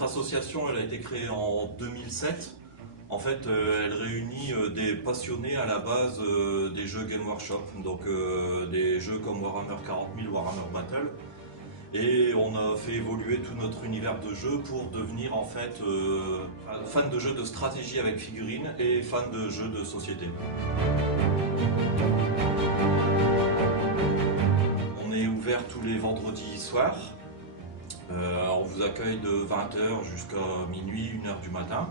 Notre association, elle a été créée en 2007. En fait, elle réunit des passionnés à la base des jeux Game Workshop, donc des jeux comme Warhammer 40 000, Warhammer Battle. Et on a fait évoluer tout notre univers de jeu pour devenir en fait fan de jeux de stratégie avec figurines et fan de jeux de société. On est ouvert tous les vendredis soirs. On vous accueille de 20h jusqu'à minuit, 1h du matin.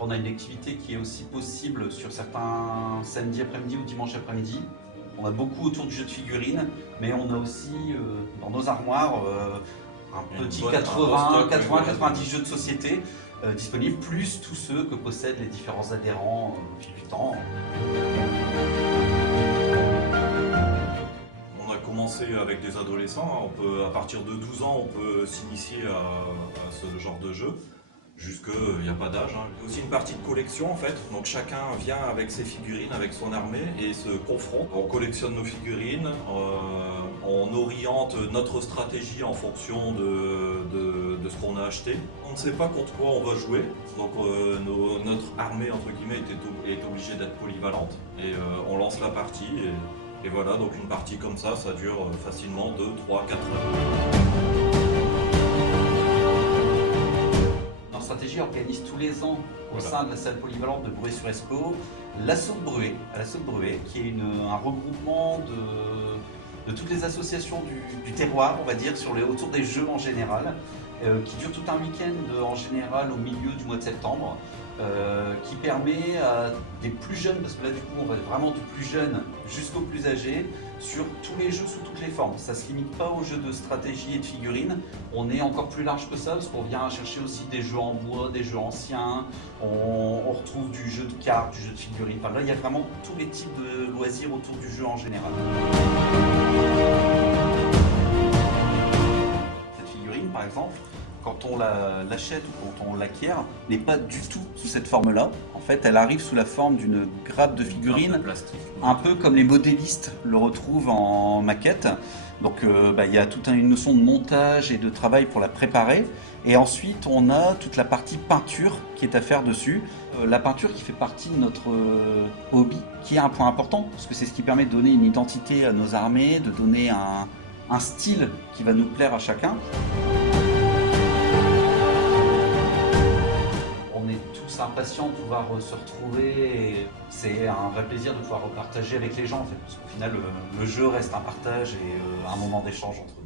On a une activité qui est aussi possible sur certains samedis après-midi ou dimanche après-midi. On a beaucoup autour du jeu de figurines, mais on a aussi dans nos armoires un petit 80-90 jeux de société disponibles, plus tous ceux que possèdent les différents adhérents au fil du temps. On a commencé avec des adolescents, à partir de 12 ans on peut s'initier à ce genre de jeu. Il n'y a pas d'âge. Il y a aussi une partie de collection en fait, donc chacun vient avec ses figurines, avec son armée et se confronte. On collectionne nos figurines, on oriente notre stratégie en fonction de ce qu'on a acheté. On ne sait pas contre quoi on va jouer, donc notre armée entre guillemets est obligée d'être polyvalente et on lance la partie et voilà, donc une partie comme ça dure facilement 2, 3, 4 heures. Stratégie organise tous les ans au sein de la salle polyvalente de Bruay-sur-Escaut l'Assaut de Bruay, qui est un regroupement de toutes les associations du terroir, on va dire, autour des jeux en général, qui dure tout un week-end en général au milieu du mois de septembre, qui permet à des plus jeunes, parce que là du coup on va vraiment du plus jeune jusqu'au plus âgé, sur tous les jeux sous toutes les formes. Ça ne se limite pas aux jeux de stratégie et de figurines, on est encore plus large que ça parce qu'on vient chercher aussi des jeux en bois, des jeux anciens, on retrouve du jeu de cartes, du jeu de figurines. Enfin, là il y a vraiment tous les types de loisirs autour du jeu en général. Cette figurine par exemple, quand on l'achète ou quand on l'acquiert, n'est pas du tout sous cette forme-là. En fait, elle arrive sous la forme d'une grappe de figurines, un peu comme les modélistes le retrouvent en maquette. Donc il y a toute une notion de montage et de travail pour la préparer. Et ensuite, on a toute la partie peinture qui est à faire dessus. La peinture qui fait partie de notre hobby, qui est un point important, parce que c'est ce qui permet de donner une identité à nos armées, de donner un style qui va nous plaire à chacun. Impatient de pouvoir se retrouver, c'est un vrai plaisir de pouvoir repartager avec les gens en fait, parce qu'au final le jeu reste un partage et un moment d'échange entre eux.